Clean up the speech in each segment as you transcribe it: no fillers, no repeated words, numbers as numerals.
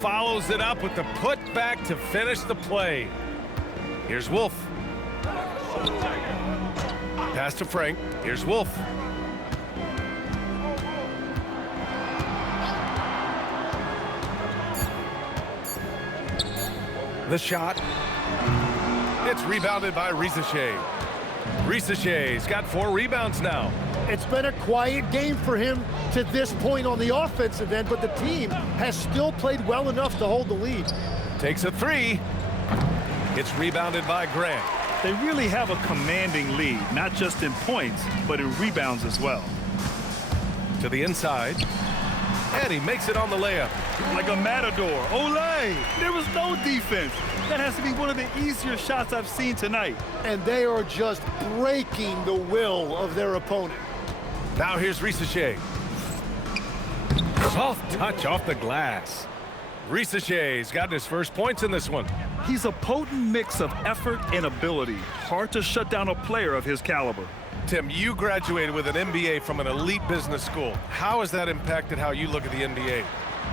Follows it up with the putback to finish the play. Here's Wolf. Pass to Frank. Here's Wolf. The shot. It's rebounded by Risacher. Risacher's got 4 rebounds now. It's been a quiet game for him to this point on the offensive end, but the team has still played well enough to hold the lead. Takes a 3. It's rebounded by Grant. They really have a commanding lead, not just in points, but in rebounds as well. To the inside. And he makes it on the layup. Like a matador. Olay! There was no defense. That has to be one of the easier shots I've seen tonight. And they are just breaking the will of their opponent. Now here's Risacher. Soft touch off the glass. Risacher's gotten his first points in this one. He's a potent mix of effort and ability. Hard to shut down a player of his caliber. Tim, you graduated with an MBA from an elite business school. How has that impacted how you look at the NBA?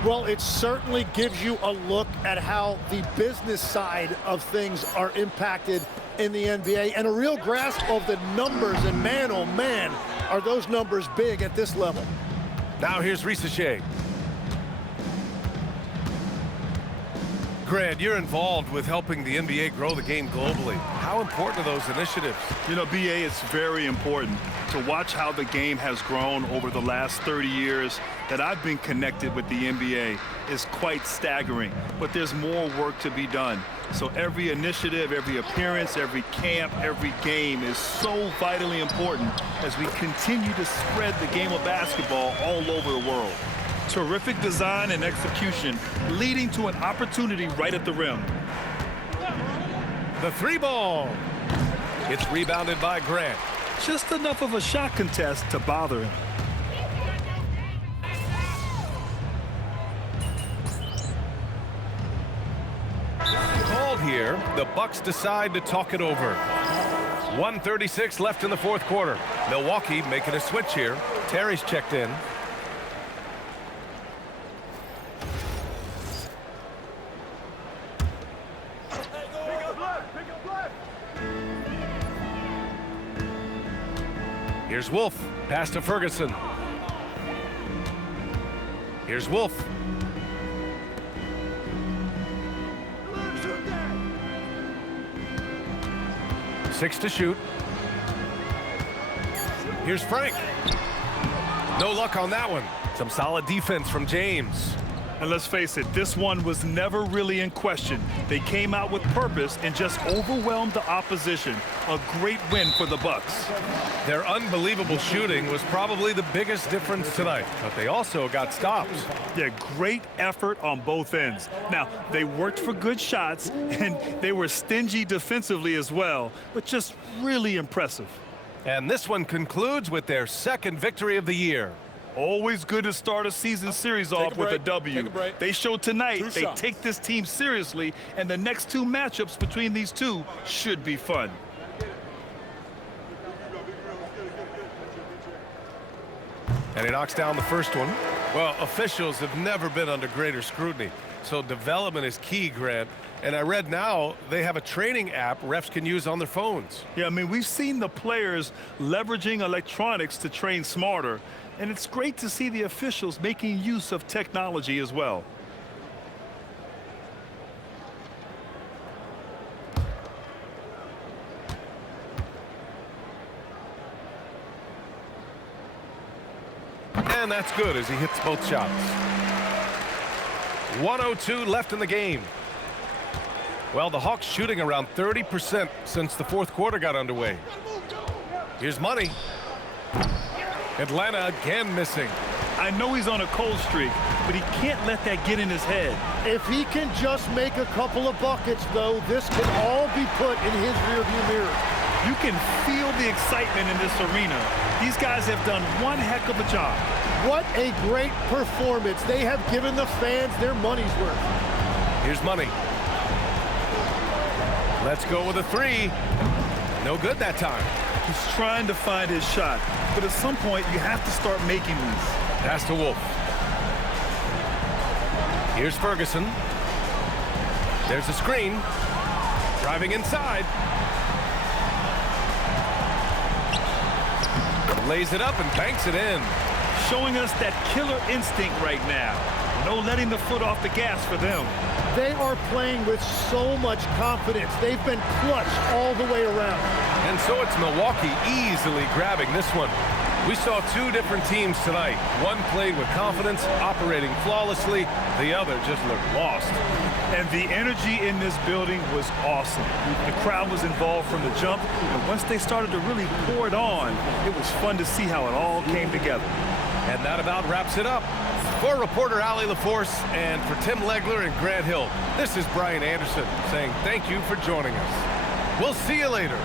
Well, it certainly gives you a look at how the business side of things are impacted in the NBA and a real grasp of the numbers. And man, oh man, are those numbers big at this level. Now here's Risacher. Grant, you're involved with helping the NBA grow the game globally. How important are those initiatives? You know, BA, it's very important to watch how the game has grown over the last 30 years that I've been connected with the NBA is quite staggering, but there's more work to be done. So every initiative, every appearance, every camp, every game is so vitally important as we continue to spread the game of basketball all over the world. Terrific design and execution leading to an opportunity right at the rim. The 3 ball. It's rebounded by Grant. Just enough of a shot contest to bother him. Called here, the Bucks decide to talk it over. 1:36 left in the fourth quarter. Milwaukee making a switch here. Terry's checked in. Here's Wolf. Pass to Ferguson. Here's Wolf. Six to shoot. Here's Frank. No luck on that one. Some solid defense from James. And let's face it, this one was never really in question. They came out with purpose and just overwhelmed the opposition. A great win for the Bucks. Their unbelievable shooting was probably the biggest difference tonight, but they also got stops. Yeah, great effort on both ends. Now, they worked for good shots, and they were stingy defensively as well, but just really impressive. And this one concludes with their second victory of the year. Always good to start a season series off with a W. They showed tonight they take this team seriously, and the next 2 matchups between these two should be fun. And he knocks down the first one. Well, officials have never been under greater scrutiny, so development is key, Grant. And I read now they have a training app refs can use on their phones. Yeah, I mean, we've seen the players leveraging electronics to train smarter, and it's great to see the officials making use of technology as well. And that's good as he hits both shots. 1:02 left in the game. Well, the Hawks shooting around 30% since the fourth quarter got underway. Here's Money. Atlanta again missing. I know he's on a cold streak, but he can't let that get in his head. If he can just make a couple of buckets, though, this can all be put in his rearview mirror. You can feel the excitement in this arena. These guys have done one heck of a job. What a great performance. They have given the fans their money's worth. Here's Money. Let's go with a 3. No good that time. He's trying to find his shot, but at some point you have to start making these. Pass to Wolf. Here's Ferguson. There's a screen. Driving inside. Lays it up and banks it in. Showing us that killer instinct right now. No letting the foot off the gas for them. They are playing with so much confidence. They've been clutch all the way around. And so it's Milwaukee easily grabbing this one. We saw two different teams tonight. One played with confidence, operating flawlessly. The other just looked lost. And the energy in this building was awesome. The crowd was involved from the jump, and once they started to really pour it on, it was fun to see how it all came together. And that about wraps it up. For reporter Allie LaForce and for Tim Legler and Grant Hill, this is Brian Anderson saying thank you for joining us. We'll see you later.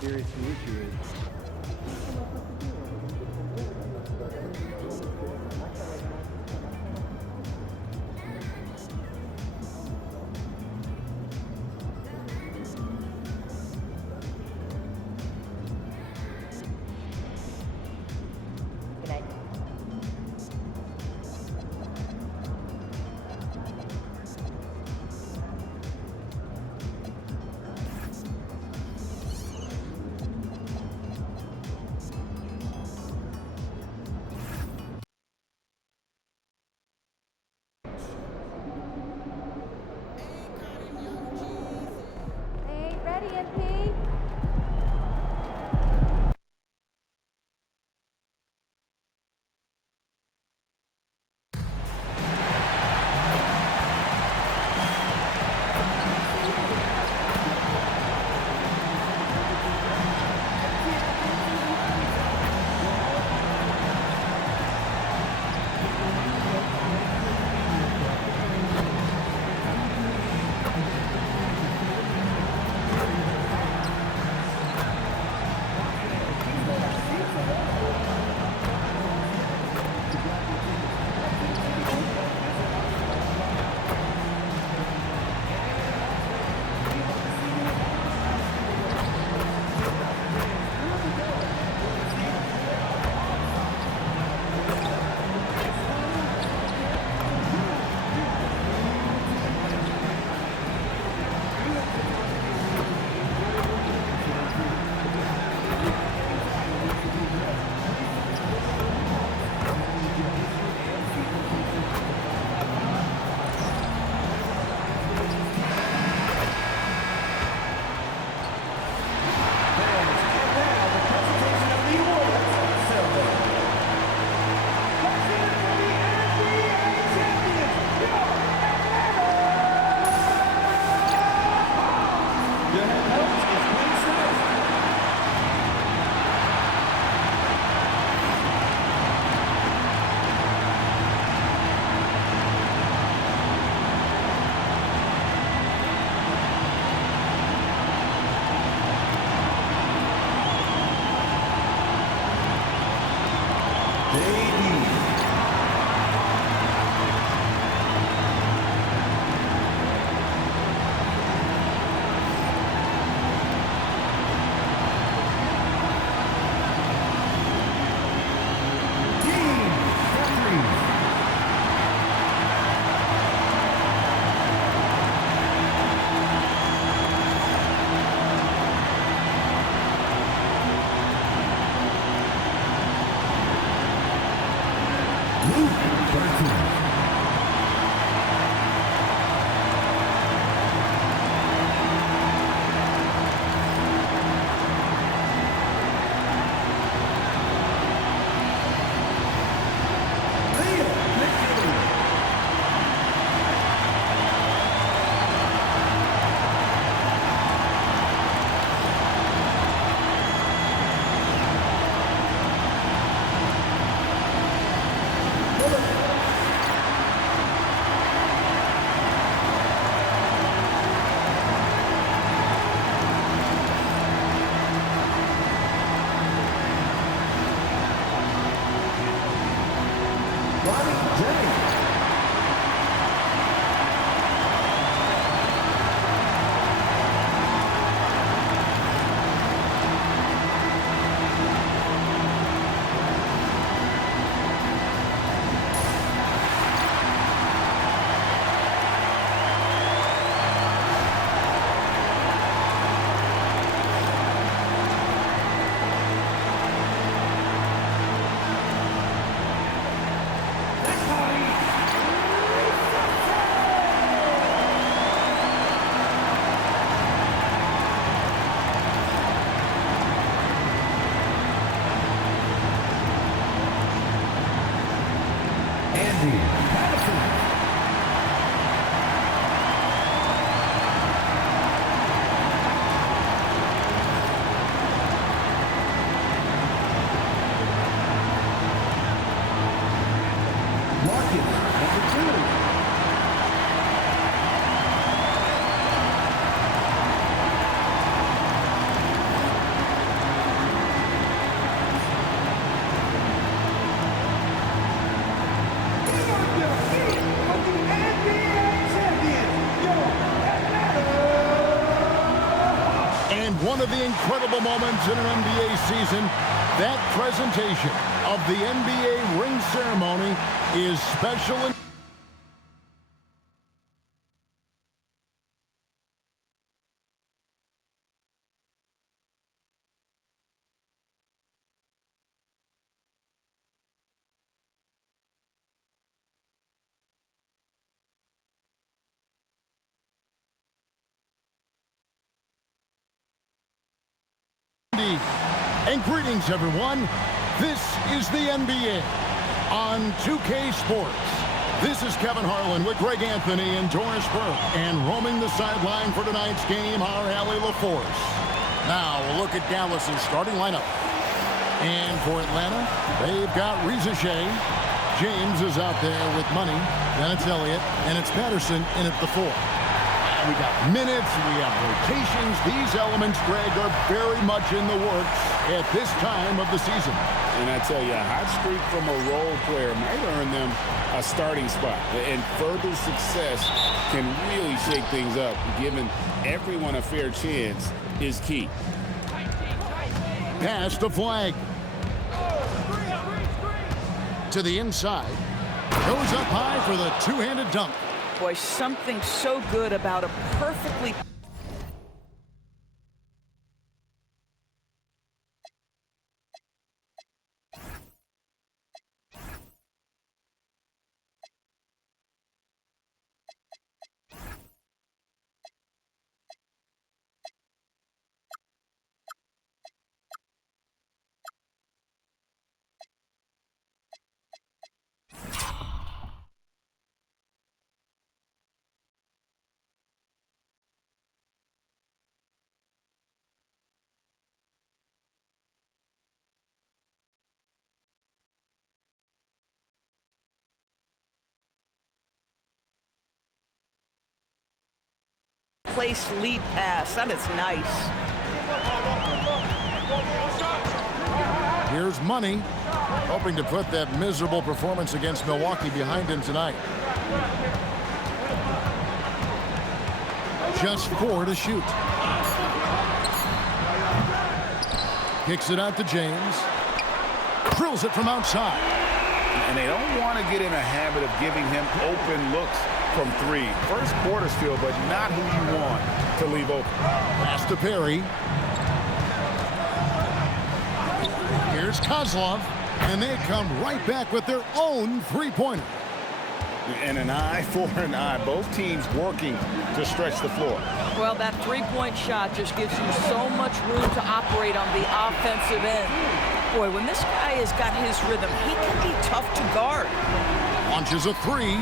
serious the issue is. Good night. Hey, ready, MP? one of the incredible moments in an NBA season. That presentation of the NBA ring ceremony is special. And greetings, everyone. This is the NBA on 2K Sports. This is Kevin Harlan with Greg Anthony and Doris Burke. And roaming the sideline for tonight's game, our Allie LaForce. Now, we'll look at Dallas's starting lineup. And for Atlanta, they've got Reza Shea. James is out there with money. Then it's Elliott. And it's Patterson in at the 4. We got minutes, we have rotations. These elements, Greg, are very much in the works at this time of the season. And I tell you, a hot streak from a role player might earn them a starting spot. And further success can really shake things up. Giving everyone a fair chance is key. Pass to Flag. To the inside. Goes up high for the two-handed dunk. Boy, something so good about a perfectly place lead pass. That is nice. Here's Money, hoping to put that miserable performance against Milwaukee behind him tonight. Just 4 to shoot. Kicks it out to James. Drills it from outside. And they don't want to get in a habit of giving him open looks from 3. First quarter's feel, but not who you want to leave open. Pass to Perry. Here's Kozlov, and they come right back with their own three-pointer. And an eye for an eye. Both teams working to stretch the floor. Well, that three-point shot just gives you so much room to operate on the offensive end. Boy, when this guy has got his rhythm, he can be tough to guard. Launches a 3.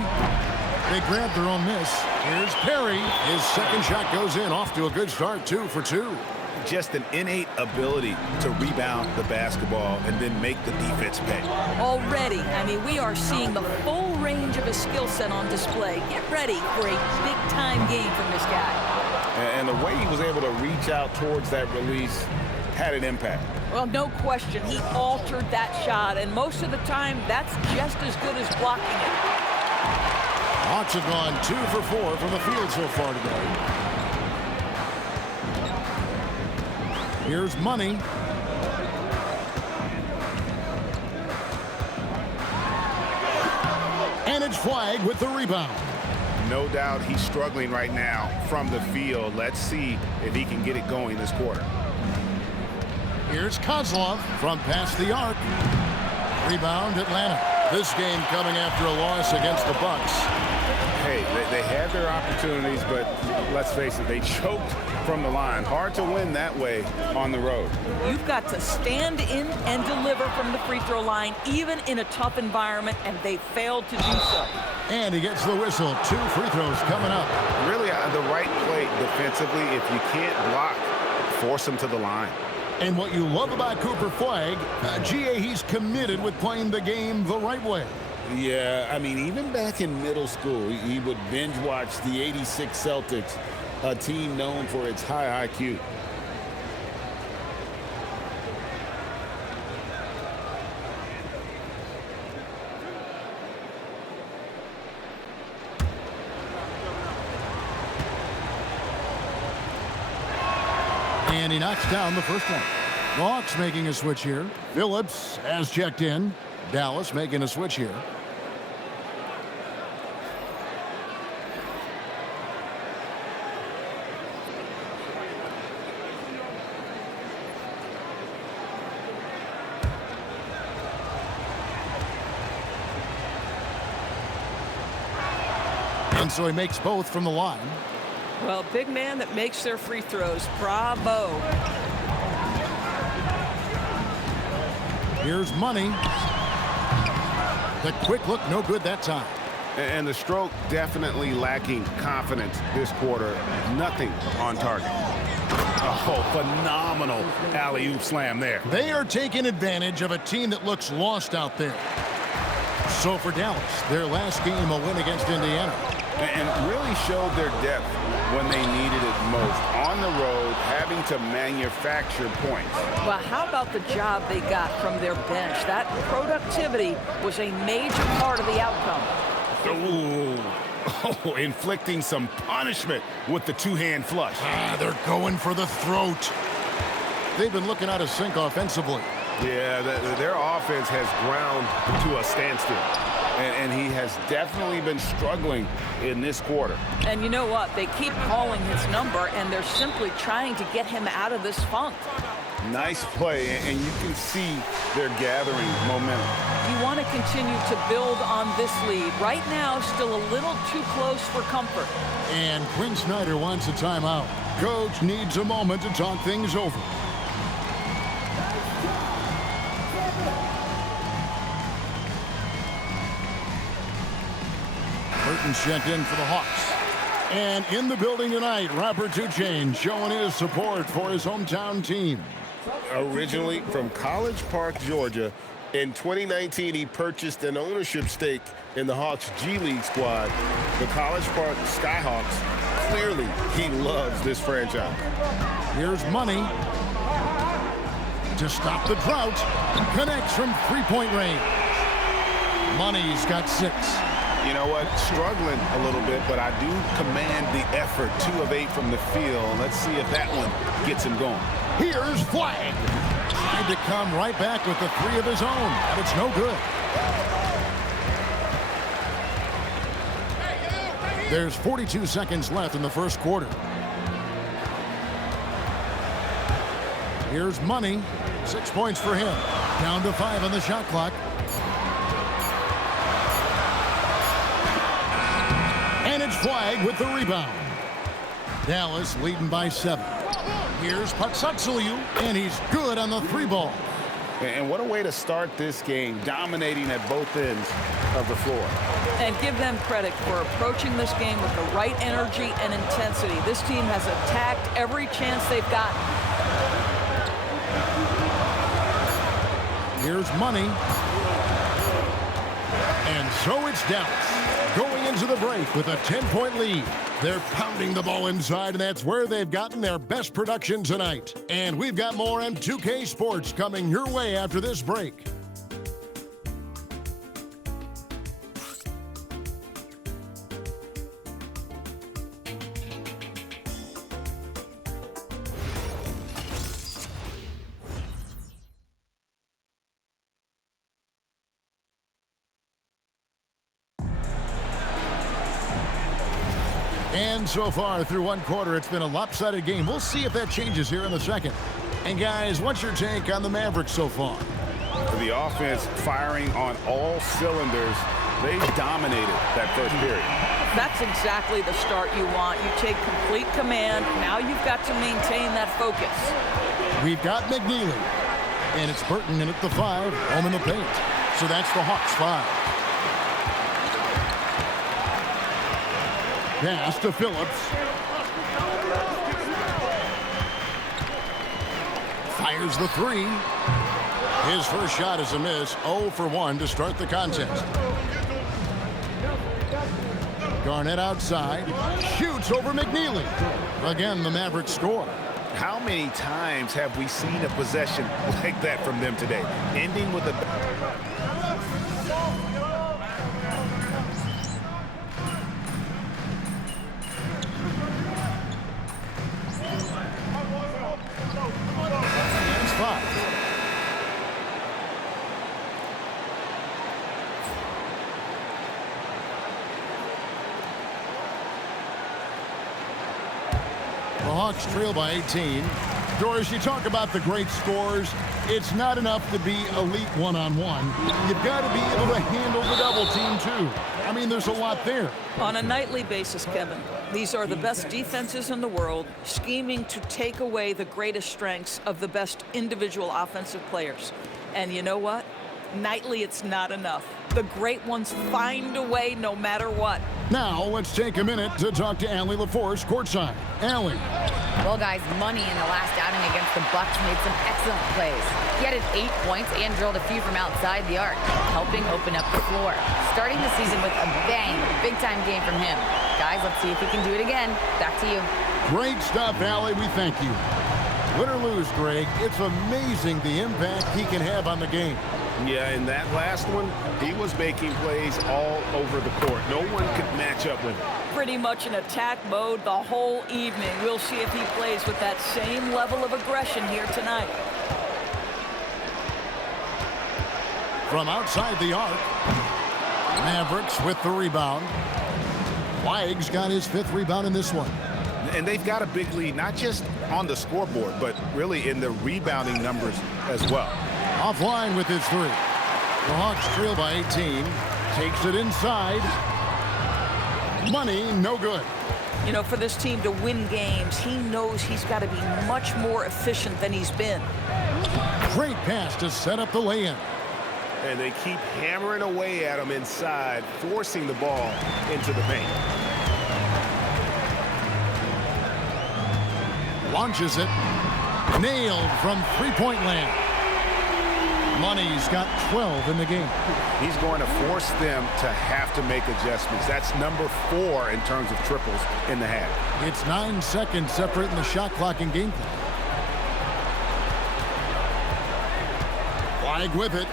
They grab their own miss. Here's Perry. His second shot goes in. Off to a good start, 2 for 2. Just an innate ability to rebound the basketball and then make the defense pay. Already, I mean, we are seeing the full range of his skill set on display. Get ready for a big-time game from this guy. And the way he was able to reach out towards that release had an impact. Well, no question. He altered that shot, and most of the time, that's just as good as blocking it. Hawks have gone 2 for 4 from the field so far today. Here's Money. And it's Flag with the rebound. No doubt he's struggling right now from the field. Let's see if he can get it going this quarter. Here's Kozlov from past the arc. Rebound, Atlanta. This game coming after a loss against the Bucks. Hey, they had their opportunities, but let's face it, they choked from the line. Hard to win that way on the road. You've got to stand in and deliver from the free throw line, even in a tough environment, and they failed to do so. And he gets the whistle. 2 free throws coming up. Really the right play defensively. If you can't block, force him to the line. And what you love about Cooper Flag, GA, he's committed with playing the game the right way. Yeah, I mean, even back in middle school, he would binge watch the '86 Celtics, a team known for its high IQ. And he knocks down the first one. The Hawks making a switch here. Phillips has checked in. Dallas making a switch here. And so he makes both from the line. Well, big man that makes their free throws. Bravo. Here's Money. The quick look, no good that time. And the stroke definitely lacking confidence this quarter. Nothing on target. Oh, phenomenal alley-oop slam there. They are taking advantage of a team that looks lost out there. So for Dallas, their last game, a win against Indiana. And really showed their depth when they needed it most. On the road, having to manufacture points. Well, how about the job they got from their bench? That productivity was a major part of the outcome. Oh, inflicting some punishment with the two-hand flush. They're going for the throat. They've been looking out of sync offensively. Yeah, their offense has ground to a standstill. And he has definitely been struggling in this quarter. And you know what? They keep calling his number, and they're simply trying to get him out of this funk. Nice play, and you can see they're gathering momentum. You want to continue to build on this lead. Right now, still a little too close for comfort. And Quinn Snyder wants a timeout. Coach needs a moment to talk things over. Burton's checked in for the Hawks. And in the building tonight, Robert Duchesne showing his support for his hometown team. Originally from College Park, Georgia, in 2019 he purchased an ownership stake in the Hawks G League squad, the College Park Skyhawks. Clearly, he loves this franchise. Here's Money to stop the drought. Connects from three-point range. Money's got 6. You know what? Struggling a little bit, but I do command the effort. 2 of 8 from the field. Let's see if that one gets him going. Here's Flagg. Tried to come right back with the 3 of his own, but it's no good. There's 42 seconds left in the first quarter. Here's Money. 6 points for him. Down to 5 on the shot clock. And it's Flagg with the rebound. Dallas leading by 7. Here's Paxuxiliou, and he's good on the 3-ball. And what a way to start this game, dominating at both ends of the floor. And give them credit for approaching this game with the right energy and intensity. This team has attacked every chance they've gotten. Here's Money. And so it's Dallas going into the break with a 10-point lead. They're pounding the ball inside, and that's where they've gotten their best production tonight. And we've got more on 2K Sports coming your way after this break. And so far through one quarter, it's been a lopsided game. We'll see if that changes here in the second. And guys, what's your take on the Mavericks so far? The offense firing on all cylinders. They dominated that first period. That's exactly the start you want. You take complete command. Now you've got to maintain that focus. We've got McNeely. And it's Burton in at the 5, home in the paint. So that's the Hawks 5. Pass to Phillips. Fires the 3. His first shot is a miss. 0 for 1 to start the contest. Garnett outside. Shoots over McNeely. Again, the Mavericks score. How many times have we seen a possession like that from them today? Ending with a... Hawks trail by 18. Doris, you talk about the great scores. It's not enough to be elite one-on-one. You've got to be able to handle the double team, too. I mean, there's a lot there. On a nightly basis, Kevin, these are the best defenses in the world, scheming to take away the greatest strengths of the best individual offensive players. And you know what? Nightly, it's not enough. The great ones find a way no matter what. Now, let's take a minute to talk to Allie LaForce courtside. Allie. Well, guys, Money in the last outing against the Bucks made some excellent plays. He added 8 points and drilled a few from outside the arc, helping open up the floor. Starting the season with a bang, big-time game from him. Guys, let's see if he can do it again. Back to you. Great stuff, Allie. We thank you. Win or lose, Greg, it's amazing the impact he can have on the game. Yeah, in that last one, he was making plays all over the court. No one could match up with him. Pretty much in attack mode the whole evening. We'll see if he plays with that same level of aggression here tonight. From outside the arc, Mavericks with the rebound. Flag's got his 5th rebound in this one. And they've got a big lead, not just on the scoreboard, but really in the rebounding numbers as well. Offline with his 3. The Hawks trail by 18. Takes it inside. Money, no good. You know, for this team to win games, he knows he's got to be much more efficient than he's been. Great pass to set up the lay-in. And they keep hammering away at him inside, forcing the ball into the paint. Launches it. Nailed from three-point land. Money's got 12 in the game. He's going to force them to have to make adjustments. That's number 4 in terms of triples in the half. It's 9 seconds separating the shot clock and game clock. Flag with it.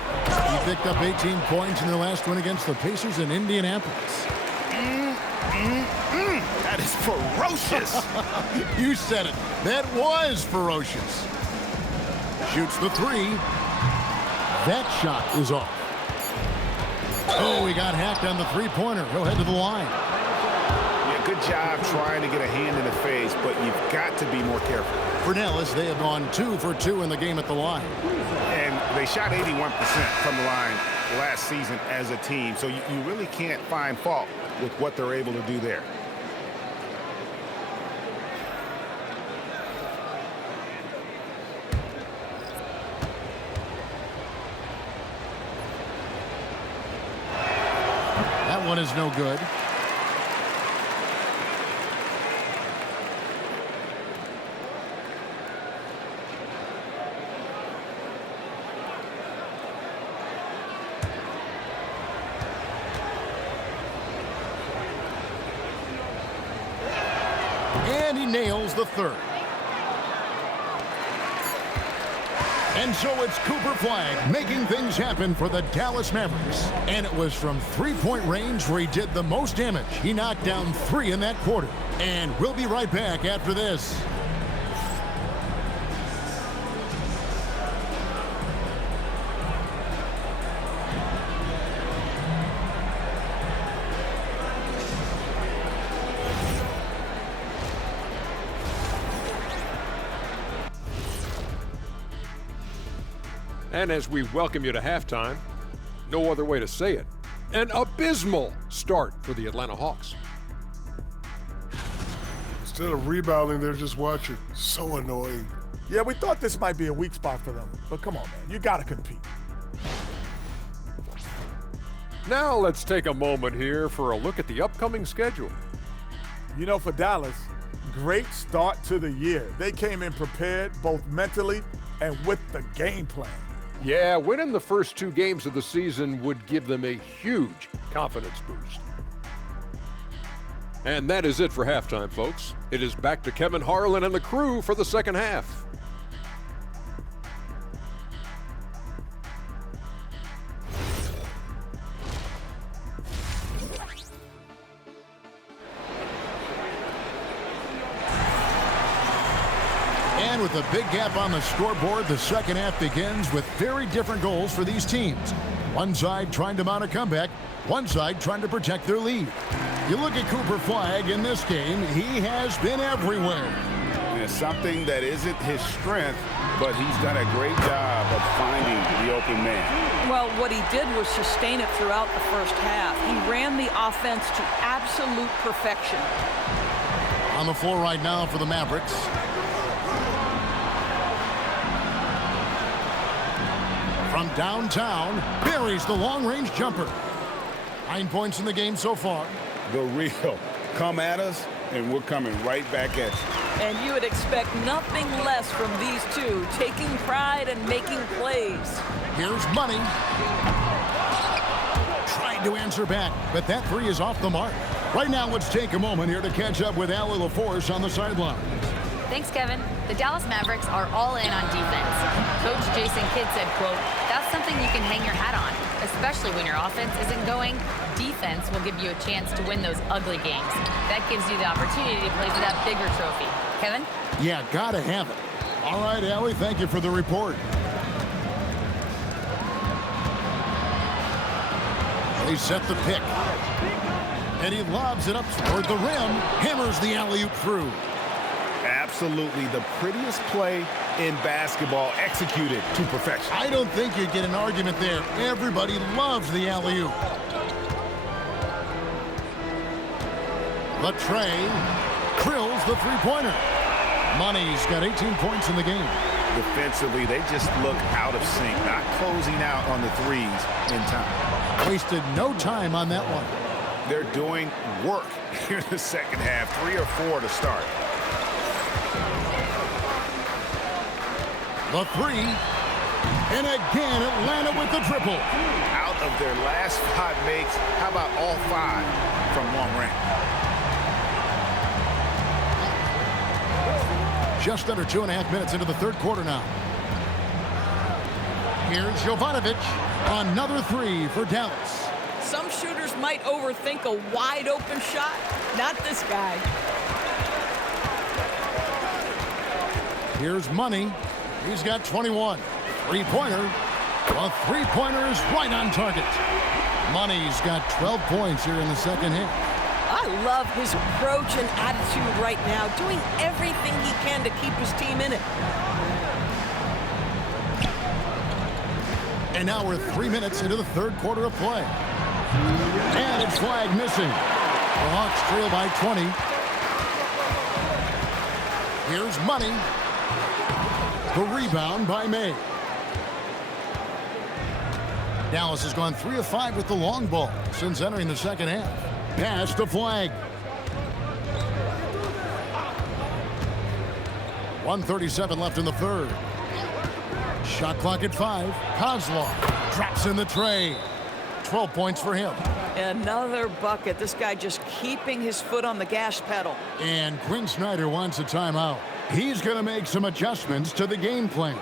He picked up 18 points in their last win against the Pacers in Indianapolis. That is ferocious. You said it. That was ferocious. Shoots the 3. That shot is off. Oh, he got hacked on the three-pointer. He'll head to the line. Yeah, good job trying to get a hand in the face, but you've got to be more careful. For Dallas, they have gone 2 for 2 in the game at the line. And they shot 81% from the line last season as a team, so you really can't find fault with what they're able to do there. That one is no good. And he nails the 3rd. And so it's Cooper Flag making things happen for the Dallas Mavericks. And it was from three-point range where he did the most damage. He knocked down 3 in that quarter. And we'll be right back after this. And as we welcome you to halftime, no other way to say it, an abysmal start for the Atlanta Hawks. Instead of rebounding, they're just watching. So annoying. Yeah, we thought this might be a weak spot for them. But come on, man. You got to compete. Now let's take a moment here for a look at the upcoming schedule. You know, for Dallas, great start to the year. They came in prepared both mentally and with the game plan. Yeah, winning the first 2 games of the season would give them a huge confidence boost. And that is it for halftime, folks. It is back to Kevin Harlan and the crew for the second half. And with a big gap on the scoreboard, the second half begins with very different goals for these teams. One side trying to mount a comeback, one side trying to protect their lead. You look at Cooper Flag in this game, he has been everywhere. It's something that isn't his strength, but he's done a great job of finding the open man. Well, what he did was sustain it throughout the first half. He ran the offense to absolute perfection. On the floor right now for the Mavericks. From downtown, buries the long-range jumper. 9 points in the game so far. The real come at us, and we're coming right back at you. And you would expect nothing less from these two, taking pride and making plays. Here's Money. Trying to answer back, but that three is off the mark. Right now, let's take a moment here to catch up with Allie LaForce on the sideline. Thanks, Kevin. The Dallas Mavericks are all in on defense. Coach Jason Kidd said, quote, "That's something you can hang your hat on, especially when your offense isn't going. Defense will give you a chance to win those ugly games. That gives you the opportunity to play for that bigger trophy." Kevin? Yeah, gotta have it. All right, Allie, thank you for the report. They set the pick. And he lobs it up toward the rim. Hammers the alley-oop through. Absolutely the prettiest play in basketball, executed to perfection. I don't think you'd get an argument there. Everybody loves the alley-oop. Latrey drills the three-pointer. Money's got 18 points in the game. Defensively, they just look out of sync, not closing out on the threes in time. Wasted no time on that one. They're doing work here in the second half, 3 or 4 to start. The three, and again Atlanta with the triple. Out of their last 5 makes, how about all 5 from long range? Just under 2.5 minutes into the third quarter now. Here's Jovanovic, another three for Dallas. Some shooters might overthink a wide open shot. Not this guy. Here's Money. He's got 21. Three-pointer. The three-pointer is right on target. Money's got 12 points here in the second half. I love his approach and attitude right now, doing everything he can to keep his team in it. And now we're 3 minutes into the third quarter of play. And it's flag missing. The Hawks trail by 20. Here's Money. The rebound by May. Dallas has gone 3 of 5 with the long ball since entering the second half. Pass the flag. 1:37 left in the third. Shot clock at 5. Kozlov drops in the tray. 12 points for him. Another bucket. This guy just keeping his foot on the gas pedal. And Quinn Snyder wants a timeout. He's going to make some adjustments to the game plan.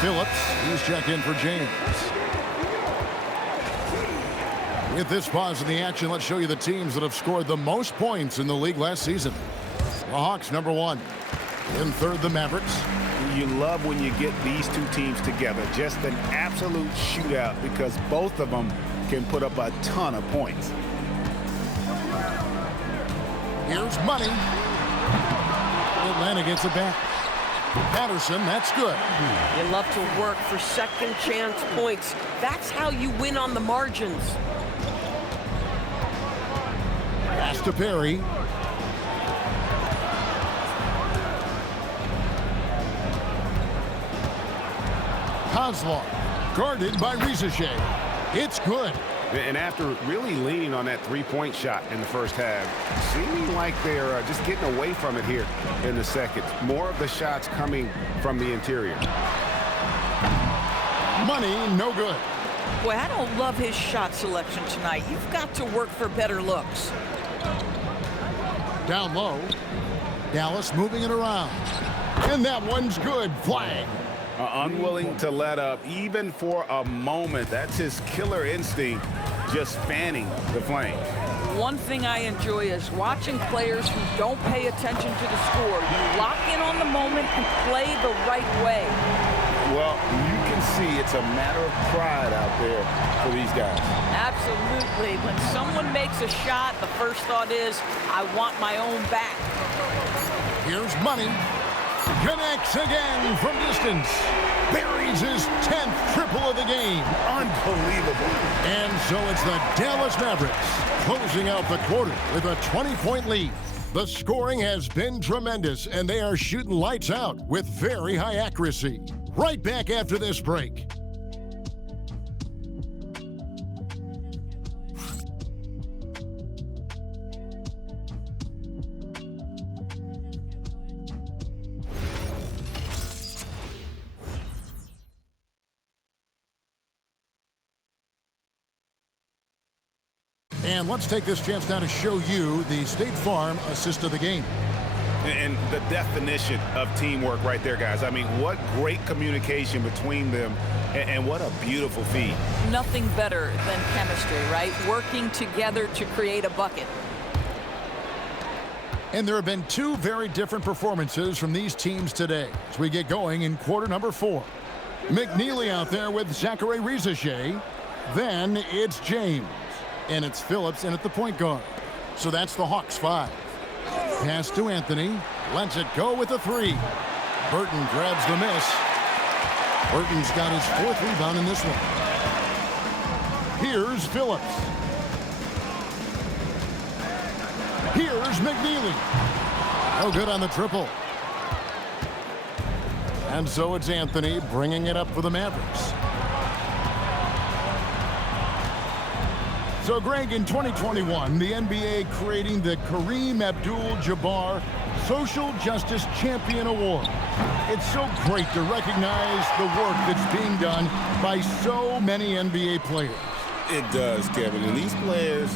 Phillips, he's checked in for James. With this pause in the action, let's show you the teams that have scored the most points in the league last season. The Hawks, number 1. In third, the Mavericks. You love when you get these two teams together. Just an absolute shootout because both of them can put up a ton of points. Here's Money. Atlanta gets it back. Patterson, that's good. You love to work for second chance points. That's how you win on the margins. Pass to Perry. Kozlov, guarded by Rizachet. It's good. And after really leaning on that three-point shot in the first half, seeming like they're just getting away from it here in the second. More of the shots coming from the interior. Money, no good. Boy, I don't love his shot selection tonight. You've got to work for better looks. Down low. Dallas moving it around. And that one's good. Flag. Unwilling to let up even for a moment. That's his killer instinct, just fanning the flame. One thing I enjoy is watching players who don't pay attention to the score. You lock in on the moment and play the right way. Well, you can see it's a matter of pride out there for these guys. Absolutely. When someone makes a shot, the first thought is, I want my own back. Here's Money. Connects again from distance. Buries his 10th triple of the game. Unbelievable. And so it's the Dallas Mavericks closing out the quarter with a 20-point lead. The scoring has been tremendous, and they are shooting lights out with very high accuracy. Right back after this break. And let's take this chance now to show you the State Farm assist of the game. And the definition of teamwork right there, guys. I mean, what great communication between them, and what a beautiful feed. Nothing better than chemistry, right? Working together to create a bucket. And there have been two very different performances from these teams today as we get going in quarter number 4. McNeely out there with Zachary Rizache. Then it's James. And it's Phillips in at the point guard. So that's the Hawks 5. Pass to Anthony. Lets it go with a 3. Burton grabs the miss. Burton's got his 4th rebound in this one. Here's Phillips. Here's McNeely. No good on the triple. And so it's Anthony bringing it up for the Mavericks. So, Greg, in 2021, the NBA creating the Kareem Abdul-Jabbar Social Justice Champion Award. It's so great to recognize the work that's being done by so many NBA players. It does, Kevin. And these players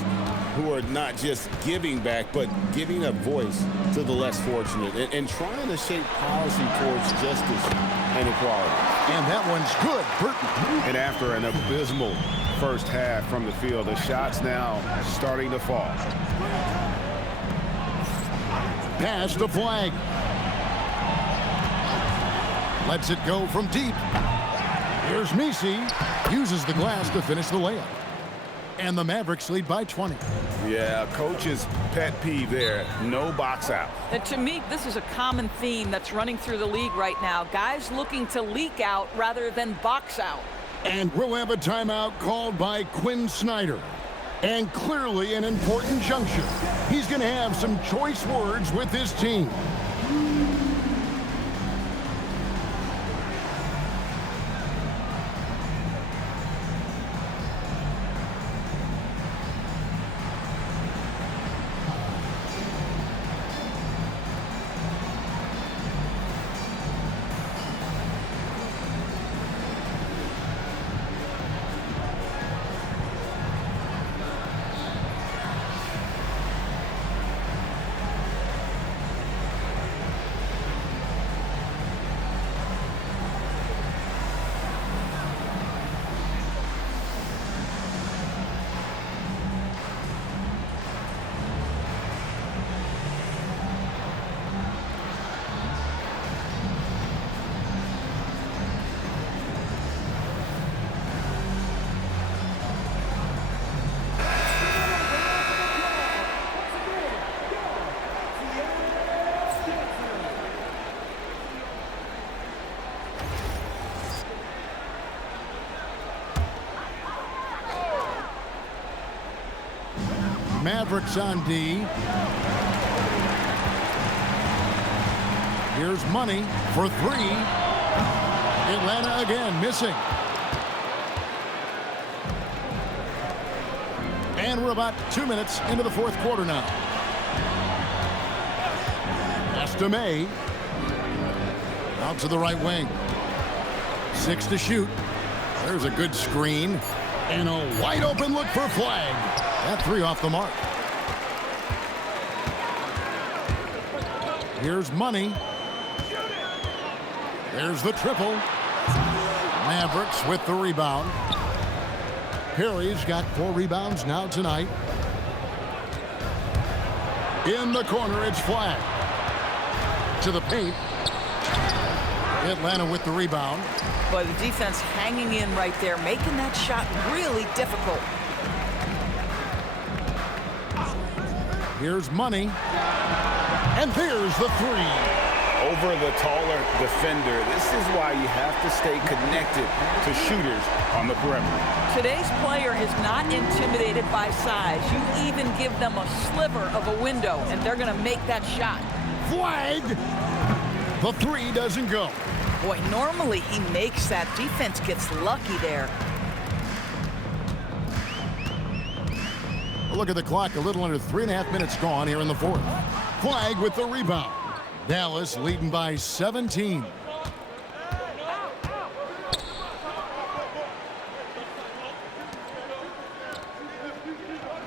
who are not just giving back, but giving a voice to the less fortunate and trying to shape policy towards justice and equality. And that one's good, Burton. And after an abysmal first half from the field, the shots now starting to fall. Pass the flag. Lets it go from deep. Here's Messi. Uses the glass to finish the layup. And the Mavericks lead by 20. Yeah, coach's pet peeve there. No box out. And to me, this is a common theme that's running through the league right now. Guys looking to leak out rather than box out. And we'll have a timeout called by Quinn Snyder. And clearly an important juncture. He's going to have some choice words with his team. Mavericks on D. Here's Money for 3. Atlanta again missing. And we're about 2 minutes into the 4th quarter now. Pass to May. Out to the right wing. 6 to shoot. There's a good screen. And a wide open look for Flagg. That 3 off the mark. Here's Money. There's the triple. Mavericks with the rebound. Perry's got 4 rebounds now tonight. In the corner, it's Flagg. To the paint. Atlanta with the rebound. Boy, the defense hanging in right there, making that shot really difficult. Here's Money. And there's the 3. Over the taller defender. This is why you have to stay connected to shooters on the perimeter. Today's player is not intimidated by size. You even give them a sliver of a window, and they're going to make that shot. Flagg. The 3 doesn't go. Boy, normally he makes that. Defense gets lucky there. Look at the clock. A little under 3.5 minutes gone here in the 4th. Flagg with the rebound. Dallas leading by 17.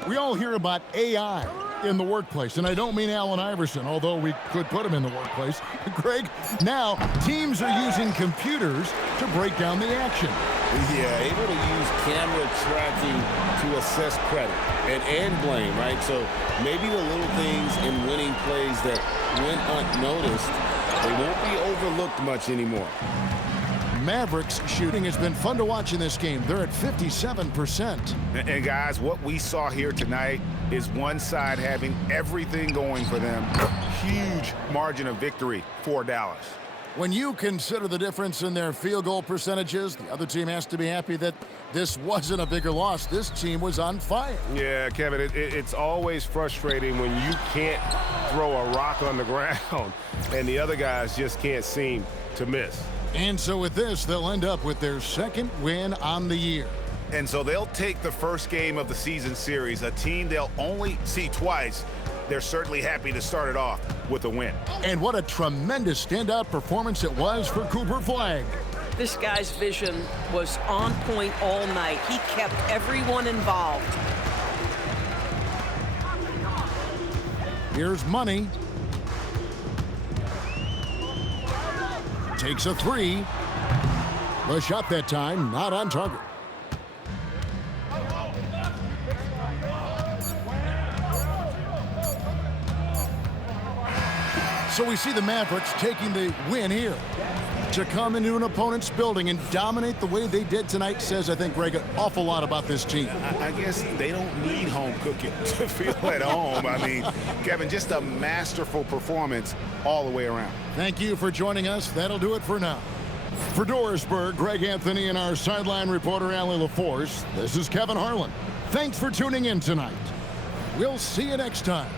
We all hear about AI in the workplace, and I don't mean Allen Iverson, although we could put him in the workplace. Greg, now teams are using computers to break down the action. Yeah, able to use camera tracking to assess credit and blame, right? So maybe the little things in winning plays that went unnoticed, they won't be overlooked much anymore. Mavericks shooting has been fun to watch in this game. They're at 57%. And guys, what we saw here tonight is one side having everything going for them. Huge margin of victory for Dallas. When you consider the difference in their field goal percentages, the other team has to be happy that this wasn't a bigger loss. This team was on fire. Yeah, Kevin, it's always frustrating when you can't throw a rock on the ground and the other guys just can't seem to miss. And so with this, they'll end up with their 2nd win on the year. And so they'll take the first game of the season series, a team they'll only see twice. They're certainly happy to start it off with a win. And what a tremendous standout performance it was for Cooper Flagg. This guy's vision was on point all night. He kept everyone involved. Here's Money. Takes a 3. The shot that time not on target. So we see the Mavericks taking the win here. To come into an opponent's building and dominate the way they did tonight says, I think, Greg, an awful lot about this team. I guess they don't need home cooking to feel at home. I mean, Kevin, just a masterful performance all the way around. Thank you for joining us. That'll do it for now. For Dorisburg, Greg Anthony and our sideline reporter, Allie LaForce, this is Kevin Harlan. Thanks for tuning in tonight. We'll see you next time.